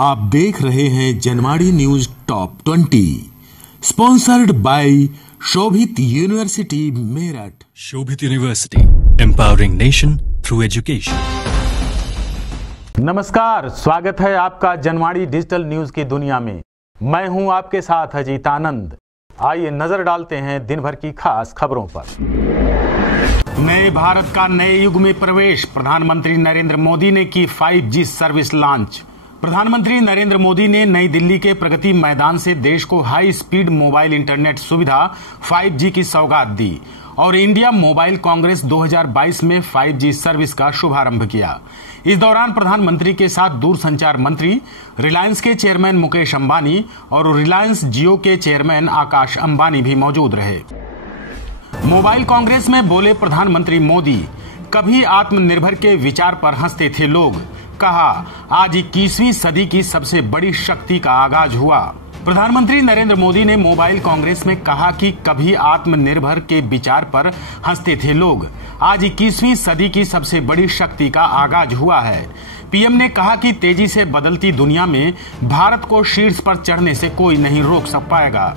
आप देख रहे हैं Janwadi news top 20 sponsored by Shobhit university Meerut. Shobhit university, empowering nation through education. नमस्कार, स्वागत है आपका जनवाड़ी डिजिटल न्यूज की दुनिया में। मैं हूं आपके साथ अजीत आनंद। आइए नजर डालते हैं दिन भर की खास खबरों पर। नए भारत का नए युग में प्रवेश, प्रधानमंत्री नरेंद्र मोदी ने की 5G सर्विस लॉन्च। प्रधानमंत्री नरेंद्र मोदी ने नई दिल्ली के प्रगति मैदान से देश को हाई स्पीड मोबाइल इंटरनेट सुविधा 5G की सौगात दी और इंडिया मोबाइल कांग्रेस 2022 में 5G सर्विस का शुभारंभ किया। इस दौरान प्रधानमंत्री के साथ दूरसंचार मंत्री, रिलायंस के चेयरमैन मुकेश अंबानी और रिलायंस जियो के चेयरमैन आकाश अंबानी भी मौजूद रहे। मोबाइल कांग्रेस में बोले प्रधानमंत्री मोदी, कभी आत्मनिर्भर के विचार पर हंसते थे लोग, कहा आज 21वीं सदी की सबसे बड़ी शक्ति का आगाज हुआ। प्रधानमंत्री नरेंद्र मोदी ने मोबाइल कांग्रेस में कहा कि कभी आत्मनिर्भर के विचार पर हंसते थे लोग, आज 21वीं सदी की सबसे बड़ी शक्ति का आगाज हुआ है। पीएम ने कहा कि तेजी से बदलती दुनिया में भारत को शीर्ष पर चढ़ने से कोई नहीं रोक सक पाएगा।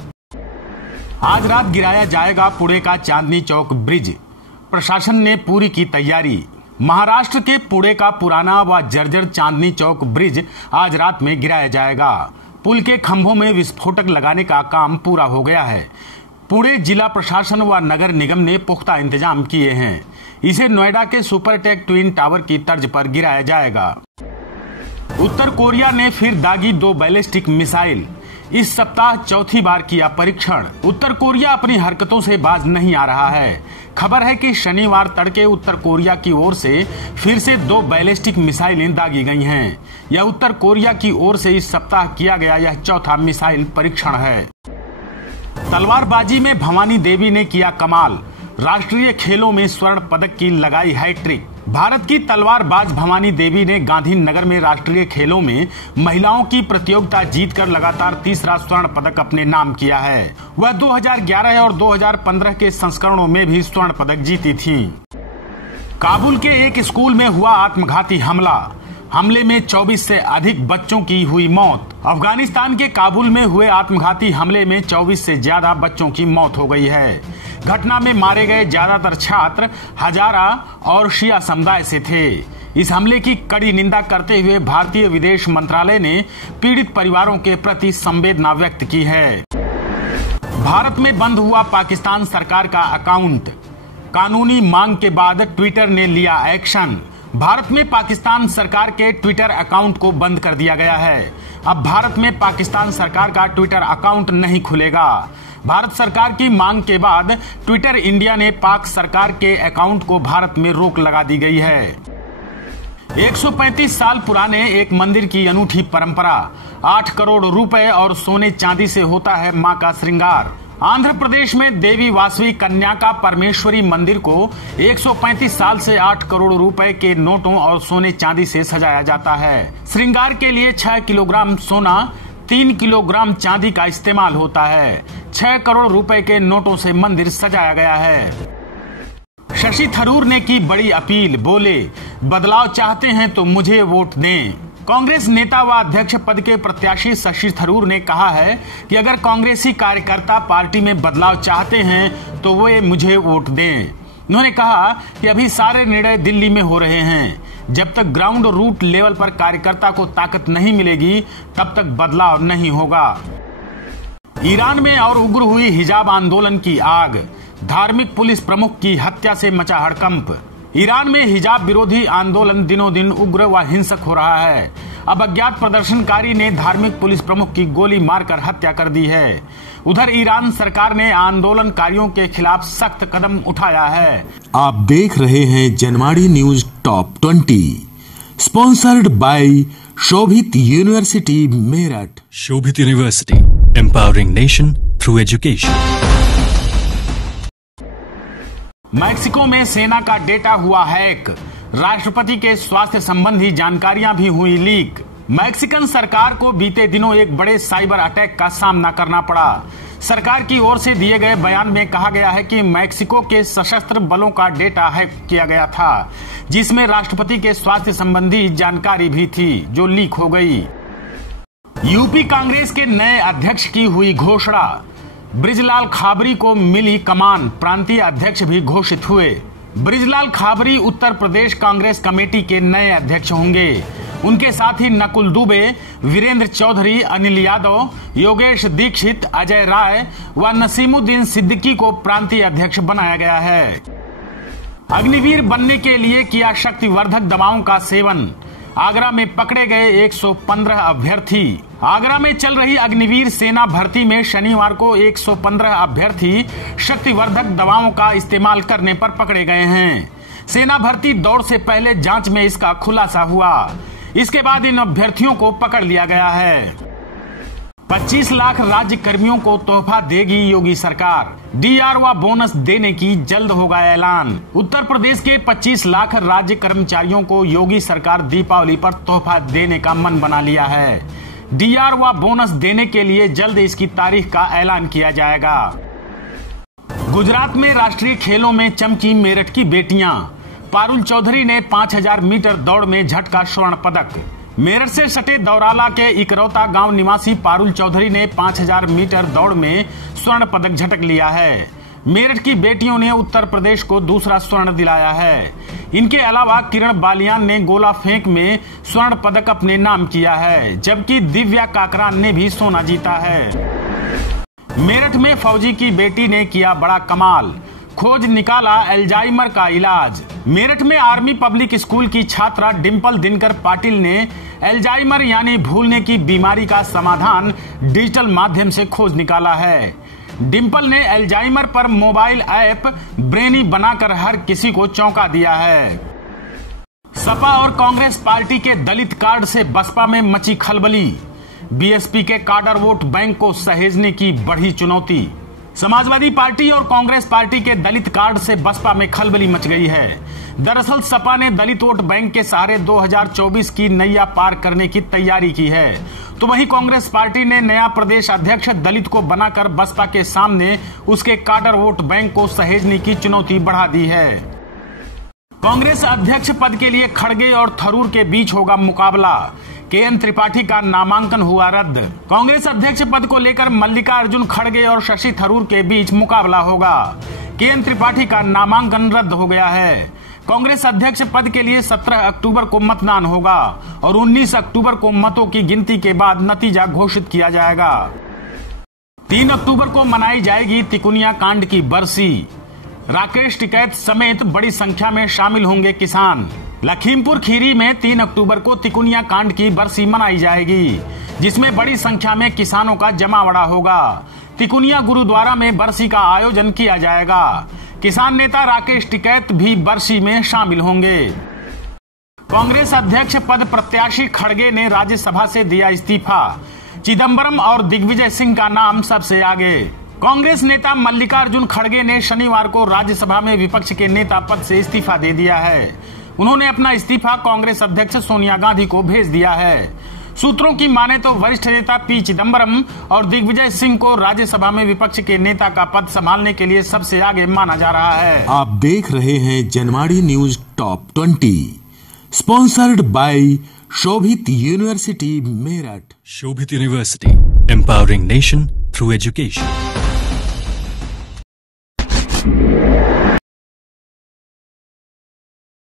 आज रात गिराया जाएगा पुणे का चांदनी चौक ब्रिज, प्रशासन ने पूरी की तैयारी। महाराष्ट्र के पुणे का पुराना व जर्जर चांदनी चौक ब्रिज आज रात में गिराया जाएगा। पुल के खंभों में विस्फोटक लगाने का काम पूरा हो गया है। पुणे जिला प्रशासन व नगर निगम ने पुख्ता इंतजाम किए हैं। इसे नोएडा के सुपरटेक ट्विन टावर की तर्ज पर गिराया जाएगा। उत्तर कोरिया ने फिर दागी 2 बैलिस्टिक मिसाइल, इस सप्ताह चौथी बार किया परीक्षण। उत्तर कोरिया अपनी हरकतों से बाज नहीं आ रहा है। खबर है कि शनिवार तड़के उत्तर कोरिया की ओर से फिर से 2 बैलिस्टिक मिसाइलें दागी गई हैं। यह उत्तर कोरिया की ओर से इस सप्ताह किया गया यह चौथा मिसाइल परीक्षण है। तलवारबाजी में भवानी देवी ने किया कमाल, राष्ट्रीय खेलों में स्वर्ण पदक की लगाई हैट्रिक। भारत की तलवारबाज भवानी देवी ने गांधीनगर में राष्ट्रीय खेलों में महिलाओं की प्रतियोगिता जीतकर लगातार तीसरा स्वर्ण पदक अपने नाम किया है। वह 2011 और 2015 के संस्करणों में भी स्वर्ण पदक जीती थी। काबुल के एक स्कूल में हुआ आत्मघाती हमले में 24 से अधिक बच्चों की हुई मौत। अफगानिस्तान के काबुल में हुए आत्मघाती हमले में 24 से ज्यादा बच्चों की मौत हो गई है। घटना में मारे गए ज्यादातर छात्र हजारा और शिया समुदाय से थे। इस हमले की कड़ी निंदा करते हुए भारतीय विदेश मंत्रालय ने पीड़ित परिवारों के प्रति संवेदना व्यक्त की है। भारत में बंद हुआ पाकिस्तान सरकार का अकाउंट, कानूनी मांग के बाद ट्विटर ने लिया एक्शन। भारत में पाकिस्तान सरकार के ट्विटर अकाउंट को बंद कर दिया गया है। अब भारत में पाकिस्तान सरकार का ट्विटर अकाउंट नहीं खुलेगा। भारत सरकार की मांग के बाद ट्विटर इंडिया ने पाक सरकार के अकाउंट को भारत में रोक लगा दी गई है। 135 साल पुराने एक मंदिर की अनूठी परंपरा, 8 करोड़ रुपए और सोने चांदी से होता है मां का श्रृंगार। आंध्र प्रदेश में देवी वासवी कन्याका परमेश्वरी मंदिर को 135 साल से 8 करोड़ रुपए के नोटों और सोने चांदी से सजाया जाता है। श्रृंगार के लिए 6 किलोग्राम सोना, 3 किलोग्राम चांदी का इस्तेमाल होता है। 6 करोड़ रुपए के नोटों से मंदिर सजाया गया है। शशि थरूर ने की बड़ी अपील, बोले बदलाव चाहते हैं तो मुझे वोट दें। कांग्रेस नेता व अध्यक्ष पद के प्रत्याशी शशि थरूर ने कहा है कि अगर कांग्रेसी कार्यकर्ता पार्टी में बदलाव चाहते हैं तो वे मुझे वोट दें। उन्होंने कहा कि अभी सारे निर्णय दिल्ली में हो रहे हैं। जब तक ग्राउंड रूट लेवल पर कार्यकर्ता को ताकत नहीं मिलेगी तब तक बदलाव नहीं होगा। ईरान में और उग्र हुई हिजाब आंदोलन की आग, धार्मिक पुलिस प्रमुख की हत्या से मचा हड़कंप। ईरान में हिजाब विरोधी आंदोलन दिनों दिन उग्र व हिंसक हो रहा है। अब अज्ञात प्रदर्शनकारी ने धार्मिक पुलिस प्रमुख की गोली मारकर हत्या कर दी है। उधर ईरान सरकार ने आंदोलनकारियों के खिलाफ सख्त कदम उठाया है। आप देख रहे हैं Janwadi news top 20 sponsored by Shobhit university Meerut. Shobhit university, empowering nation through education. Mexico में सेना का डेटा हुआ हैक, राष्ट्रपति के स्वास्थ्य संबंधी जानकारियां भी हुई लीक। मैक्सिकन सरकार को बीते दिनों एक बड़े साइबर अटैक का सामना करना पड़ा। सरकार की ओर से दिए गए बयान में कहा गया है कि मैक्सिको के सशस्त्र बलों का डेटा हैक किया गया था, जिसमें राष्ट्रपति के स्वास्थ्य संबंधी जानकारी भी थी, जो लीक हो गई। यूपी कांग्रेस के नए अध्यक्ष की हुई घोषणा। बृजलाल खाबरी को मिली कमान, प्रांतीय अध्यक्ष भी घोषित हुए। बृजलाल खाबरी उत्तर प्रदेश कांग्रेस कमेटी के नए अध्यक्ष होंगे। उनके साथ ही नकुल दुबे, वीरेंद्र चौधरी, अनिल यादव, योगेश दीक्षित, अजय राय व नसीमुद्दीन सिद्दीकी को प्रांतीय अध्यक्ष बनाया गया है। अग्निवीर बनने के लिए किया शक्तिवर्धक दवाओं का सेवन। आगरा में पकड़े गए 115 अभ्यर्थी। आगरा में चल रही अग्निवीर सेना भर्ती में शनिवार को 115 अभ्यर्थी शक्तिवर्धक दवाओं का इस्तेमाल करने पर पकड़े गए हैं। सेना भर्ती दौड़ से पहले जांच में इसका खुलासा हुआ। इसके बाद इन अभ्यर्थियों को पकड़ लिया गया है। 25 लाख राज्य कर्मियों को तोहफा देगी योगी सरकार। डीआर व बोनस देने की जल्द होगा ऐलान। उत्तर प्रदेश के 25 लाख राज्य कर्मचारियों को योगी सरकार दीपावली पर तोहफा देने का मन बना लिया है। डीआर व बोनस देने के लिए जल्द इसकी तारीख का ऐलान किया जाएगा। गुजरात में राष्ट्रीय खेलों में चमकी मेरठ की बेटियां। पारुल चौधरी ने 5000 मीटर दौड़ में झटका स्वर्ण पदक। मेरठ से सटे दौराला के इकरौता गांव निवासी पारुल चौधरी ने 5000 मीटर दौड़ में स्वर्ण पदक झटक लिया है। मेरठ की बेटियों ने उत्तर प्रदेश को दूसरा स्वर्ण दिलाया है। इनके अलावा किरण बालियान ने गोला फेंक में स्वर्ण पदक अपने नाम किया है, जबकि दिव्या काकरान ने भी सोना जीता है। मेरठ में फौजी की बेटी ने किया बड़ा कमाल, खोज निकाला एल्जाइमर का इलाज। मेरठ में आर्मी पब्लिक स्कूल की छात्रा डिंपल दिनकर पाटिल ने एल्जाइमर यानी भूलने की बीमारी का समाधान डिजिटल माध्यम से खोज निकाला है। डिंपल ने एल्जाइमर पर मोबाइल ऐप ब्रेनी बनाकर हर किसी को चौंका दिया है। सपा और कांग्रेस पार्टी के दलित कार्ड से बसपा में मची खलबली। बीएसपी के काडर वोट बैंक को सहेजने की बढ़ी चुनौती। समाजवादी पार्टी और कांग्रेस पार्टी के दलित कार्ड से बसपा में खलबली मच गई है। दरअसल सपा ने दलित वोट बैंक के सहारे 2024 की नैया पार करने की तैयारी की है, तो वहीं कांग्रेस पार्टी ने नया प्रदेश अध्यक्ष दलित को बनाकर बसपा के सामने उसके काडर वोट बैंक को सहेजने की चुनौती बढ़ा दी है। कांग्रेस अध्यक्ष पद के लिए खड़गे और थरूर के बीच होगा मुकाबला। केएन त्रिपाठी का नामांकन हुआ रद्द। कांग्रेस अध्यक्ष पद को लेकर मल्लिकार्जुन खड़गे और शशि थरूर के बीच मुकाबला होगा। केएन त्रिपाठी का नामांकन रद्द हो गया है। कांग्रेस अध्यक्ष पद के लिए 17 अक्टूबर को मतदान होगा और 19 अक्टूबर को मतों की गिनती के बाद नतीजा घोषित किया जाएगा। 3 अक्टूबर को मनाई जाएगी तिकुनिया कांड की बरसी। राकेश टिकैत समेत बड़ी संख्या में शामिल होंगे किसान। लखीमपुर खीरी में 3 अक्टूबर को तिकुनिया कांड की बरसी मनाई जाएगी, जिसमें बड़ी संख्या में किसानों का जमावड़ा होगा। तिकुनिया गुरुद्वारा में बरसी का आयोजन किया जाएगा। किसान नेता राकेश टिकैत भी बरसी में शामिल होंगे। कांग्रेस अध्यक्ष पद प्रत्याशी खड़गे ने राज्यसभा से दिया इस्तीफा। चिदम्बरम और दिग्विजय सिंह का नाम सबसे आगे। कांग्रेस नेता मल्लिकार्जुन खड़गे ने शनिवार को राज्यसभा में विपक्ष के नेता पद से इस्तीफा दे दिया है। उन्होंने अपना इस्तीफा कांग्रेस अध्यक्ष सोनिया गांधी को भेज दिया है। सूत्रों की माने तो वरिष्ठ नेता पी चिदम्बरम और दिग्विजय सिंह को राज्यसभा में विपक्ष के नेता का पद संभालने के लिए सबसे आगे माना जा रहा है। आप देख रहे हैं Janwadi news top 20, sponsored by Shobhit university Meerut. Shobhit University, empowering nation through education.